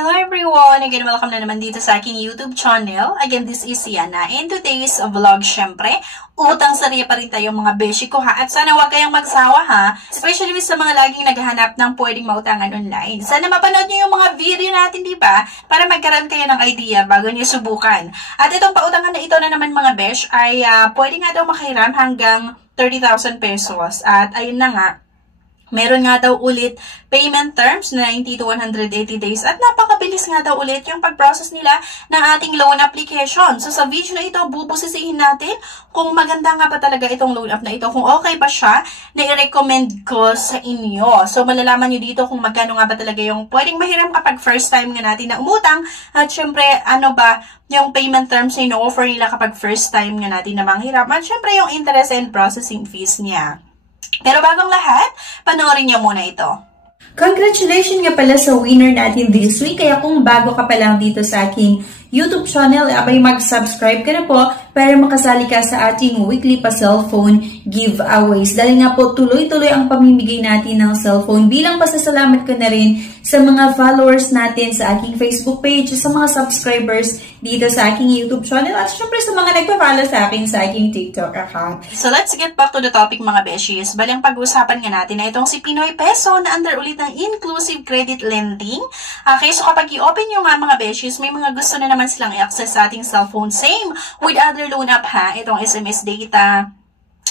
Hello everyone! Again, welcome na naman dito sa aking YouTube channel. Again, this is Yana. In today's vlog, syempre, utang sariya pa rin tayo mga beshi ko ha. At sana huwag kayong magsawa ha. Especially sa mga laging naghahanap ng pwedeng mautangan online. Sana mapanood nyo yung mga video natin, di ba? Para magkaroon kayo ng idea bago nyo subukan. At itong pautangan na ito na naman mga besh ay pwede nga daw makahiram hanggang 30,000 pesos. At ayun na nga. Meron nga daw ulit payment terms na 90 to 180 days at napakabilis nga daw ulit yung pag-process nila ng ating loan application. So sa video na ito, bubusisihin natin kung maganda nga ba talaga itong loan app na ito, kung okay ba siya na i-recommend ko sa inyo. So malalaman nyo dito kung magkano nga ba talaga yung pwedeng mahiram kapag first time nga natin na umutang at syempre ano ba yung payment terms na ino-offer nila kapag first time nga natin na manghiram at syempre yung interest and processing fees niya. Pero bagong lahat, panoorin niyo muna ito. Congratulations nga pala sa winner natin this week. Kaya kung bago ka pa lang dito sa aking YouTube channel, abay mag-subscribe ka na po para makasali ka sa ating weekly pa-cellphone giveaways. Dahil nga po tuloy-tuloy ang pamimigay natin ng cellphone. Bilang pasasalamat ko na rin sa mga followers natin sa aking Facebook page, sa mga subscribers dito sa aking YouTube channel, at syempre sa mga nagpa-follow sa akin sa aking TikTok account. So let's get back to the topic mga beshies. Balang pag-usapan nga natin na itong si Pinoy Peso na under ulit ng inclusive credit lending. Okay, so kapag i-open nyo nga mga beshies, may mga gusto na naman silang i-access sa ating cellphone. Same with other loan app ha, itong SMS data,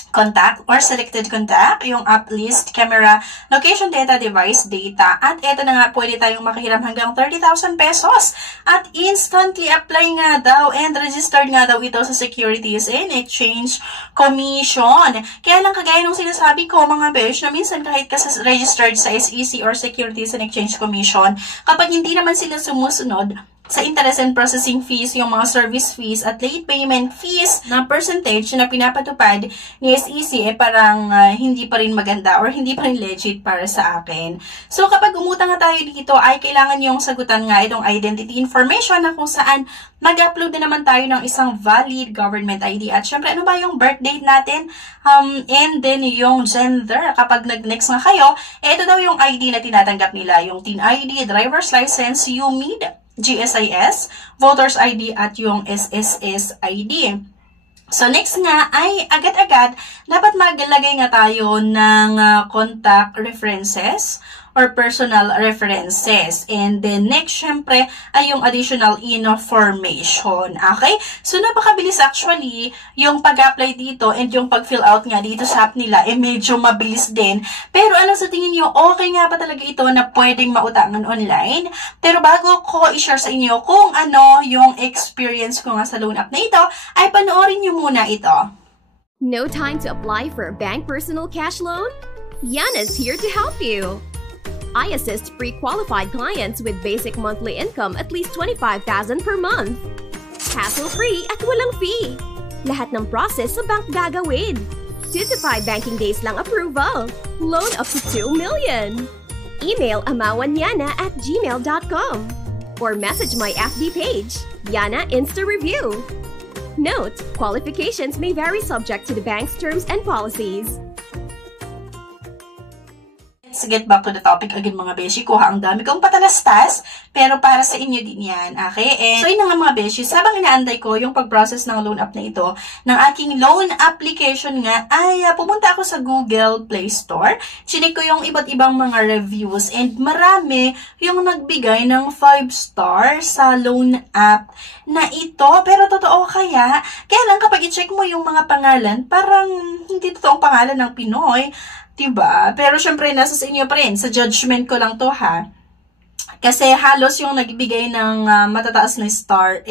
contact or selected contact, yung app list, camera, location data, device data, at eto na nga, pwede tayong makahiram hanggang 30,000 pesos at instantly apply nga daw and registered nga daw ito sa Securities and Exchange Commission. Kaya lang kagaya nung sinasabi ko mga besh, na minsan kahit kasi registered sa SEC or Securities and Exchange Commission, kapag hindi naman sila sumusunod sa interest and processing fees, yung mga service fees at late payment fees na percentage na pinapatupad ni SEC parang hindi pa rin maganda or hindi pa rin legit para sa akin. So kapag umutang nga tayo dito ay kailangan yung sagutan nga itong identity information na kung saan mag-upload na naman tayo ng isang valid government ID at syempre ano ba yung birth date natin and then yung gender. Kapag nag-next nga kayo, ito daw yung ID na tinatanggap nila, yung TIN ID, driver's license, UMID, GSIS, Voters ID at yung SSS ID. So next nga ay agad-agad dapat maglagay nga tayo ng contact references or personal references. And then next, syempre, ay yung additional information. Okay? So, napakabilis actually yung pag-apply dito and yung pag-fill out nga dito sa app nila, medyo mabilis din. Pero ano sa tingin nyo, okay nga pa talaga ito na pwedeng mautangan online? Pero bago ko i-share sa inyo kung ano yung experience ko nga sa loan app na ito, ay panoorin nyo muna ito. No time to apply for a bank personal cash loan? Yana's here to help you. I assist pre-qualified clients with basic monthly income at least 25,000 per month. Hassle-free at walang fee. Lahat ng process sa bank gagawin. 2 to 5 banking days lang approval. Loan up to 2 million. Email amawanyana@gmail.com or message my FB page, Yana Insta Review. Note, qualifications may vary subject to the bank's terms and policies. Let's get back to the topic again mga beshi ko ha. Ang dami kong patalastas, pero para sa inyo din yan. Okay? And so yun na nga mga beshi, sabang inaantay ko yung pag-process ng loan app na ito, ng aking loan application nga, ay pumunta ako sa Google Play Store. Chinik ko yung iba't ibang mga reviews and marami yung nagbigay ng 5 star sa loan app na ito. Pero totoo kaya? Kaya lang kapag i-check mo yung mga pangalan, parang hindi totoong pangalan ng Pinoy. Diba? Pero syempre, nasa sa inyo pa rin. Sa judgment ko lang to ha. Kasi halos yung nagbigay ng matataas na star,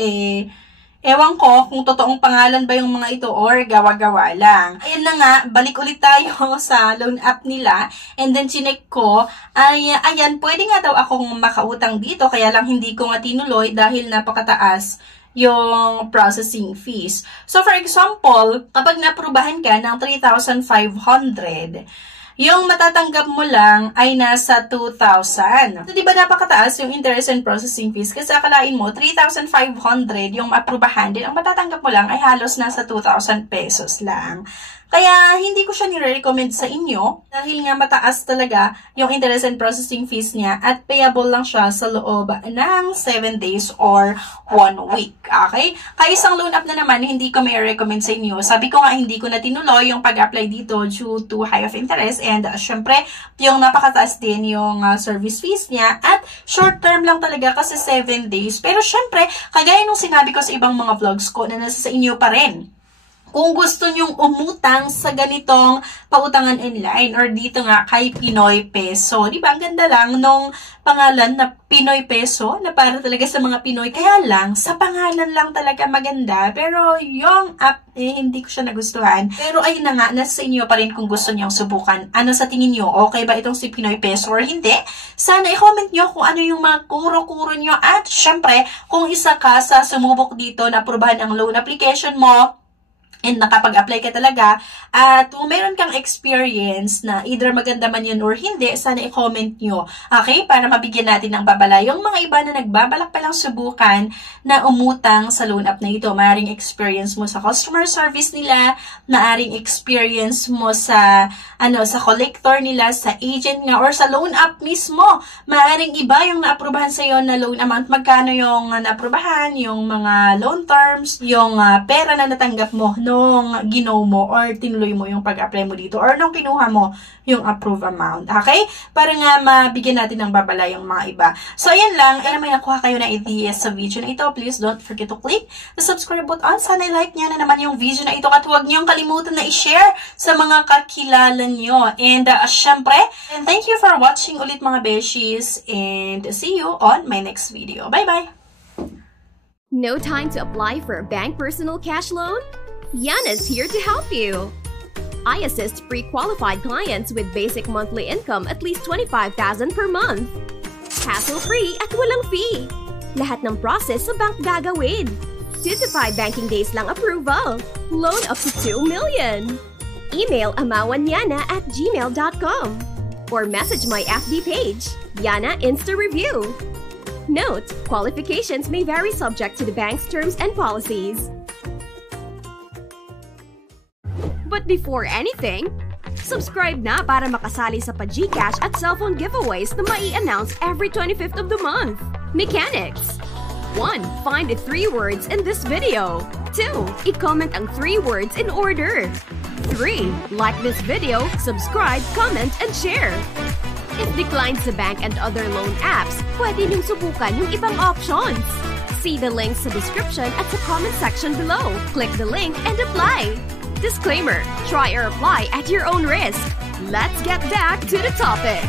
ewan ko kung totoong pangalan ba yung mga ito or gawa-gawa lang. Ayun na nga, balik ulit tayo sa loan app nila. And then, chinek ko, ay, ayan, pwede nga daw akong makautang dito. Kaya lang hindi ko nga tinuloy dahil napakataas yung processing fees. So, for example, kapag naprubahan ka ng 3,500, yung matatanggap mo lang ay nasa 2,000. So, di ba napakataas yung interest and processing fees? Kasi akalain mo, 3,500 yung aprubahan din. Ang matatanggap mo lang ay halos nasa 2,000 pesos lang. Kaya hindi ko siya nire-recommend sa inyo dahil nga mataas talaga yung interest and processing fees niya at payable lang siya sa loob ng 7 days or 1 week. Okay? Kaya isang loan app na naman, hindi ko may recommend sa inyo. Sabi ko nga, hindi ko na tinuloy yung pag-apply dito due to high of interest and syempre, yung napakataas din yung service fees niya at short term lang talaga kasi 7 days. Pero syempre, kagaya nung sinabi ko sa ibang mga vlogs ko na nasa sa inyo pa rin. Kung gusto nyong umutang sa ganitong pautangan online or dito nga kay Pinoy Peso. Di ba? Ang ganda lang nung pangalan na Pinoy Peso na para talaga sa mga Pinoy. Kaya lang, sa pangalan lang talaga maganda. Pero yung app, hindi ko siya nagustuhan. Pero ayun na nga, nasa inyo pa rin kung gusto nyong subukan. Ano sa tingin nyo? Okay ba itong si Pinoy Peso or hindi? Sana i-comment nyo kung ano yung mga kuro-kuro nyo. At syempre, kung isa ka sa sumubok dito na aprobahan ang loan application mo, and nakapag-apply ka talaga, at kung meron kang experience na either maganda man yun or hindi, sana i-comment nyo. Okay? Para mabigyan natin ng babala. Yung mga iba na nagbabalak palang subukan na umutang sa loan app na ito, maaring experience mo sa customer service nila, maaring experience mo sa sa collector nila, sa agent nga, or sa loan app mismo. Maaring iba yung naaprubahan sa'yo na loan amount, magkano yung naaprubahan, yung mga loan terms, yung pera na natanggap mo nung ginaw mo or tinuloy mo yung pag-apply mo dito or nung kinuha mo yung approve amount. Okay? Para nga mabigyan natin ng babala yung mga iba. So, ayan lang. Kaya may nakuha kayo na ideas sa video na ito. Please don't forget to click the subscribe button. Sana like nyo na naman yung video na ito at huwag nyo kalimutan na i-share sa mga kakilala nyo. And syempre, thank you for watching ulit mga beshies and see you on my next video. Bye-bye! No time to apply for a bank personal cash loan? Yana's here to help you. I assist pre-qualified clients with basic monthly income at least 25,000 per month. Hassle-free at walang fee. Lahat ng process sa bank gagawin. 2 to 5 banking days lang approval. Loan up to 2 million. Email amawanyana@gmail.com or message my FB page, Yana Insta Review. Note, qualifications may vary subject to the bank's terms and policies. But before anything, subscribe na para makasali sa pa-GCash at cellphone giveaways na mai-announce every 25th of the month. Mechanics. 1. Find the 3 words in this video. 2. I-comment ang 3 words in order. 3. Like this video, subscribe, comment, and share. If declined sa bank and other loan apps, pwede niyong subukan yung ibang options. See the links sa description at sa comment section below. Click the link and apply. Disclaimer, try or apply at your own risk. Let's get back to the topic.